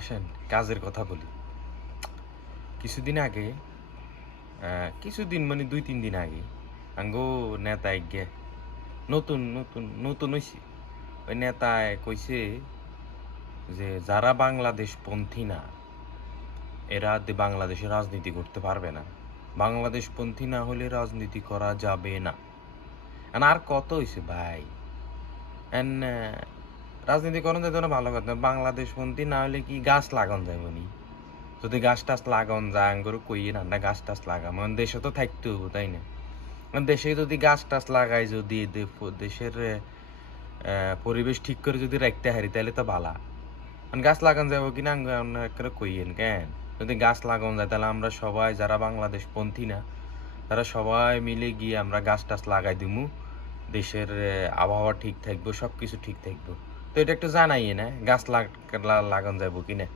আসেন কাজের কথা বলি। কিছুদিন আগে কিছুদিন মানে ২-৩ দিন আগে আঙ্গো নেতা আইগ্যা নতুন হইছে। ওই নেতায় কইছে যে যারা বাংলাদেশপন্থী না এরা বাংলাদেশে রাজনীতি করতে পারবে না। বাংলাদেশপন্থী না হলে রাজনীতি করা যাবে না। আর কত হইছে ভাই? এন রাজনীতি করন যাইতো না ভালো কথা। বাংলাদেশপন্থী না হলে কি গাছ লাগান যাইবনি? যদি গাছ টাছ লাগান যায় আঙ্গুর কইয়ে না গাছ টাছ লাগাম দেশে তো থাকতে হবো তাই না? দেশে যদি গাছ টাছ লাগাই যদি দেশের পরিবেশ ঠিক করে যদি রাখতে হারি তাহলে তো ভালা। গাছ লাগান যাবো কিনা আপনারা কইয়েন কেন? যদি গাছ লাগান যায় তাহলে আমরা সবাই যারা বাংলাদেশ পন্থী না তারা সবাই মিলে গিয়ে আমরা গাছ টাছ লাগাই দিমু। দেশের আবহাওয়া ঠিক থাকবো, সব কিছু ঠিক থাকবো। তো এটা একটু জানাইয়ে না গাছ লাগান যাবো কিনা?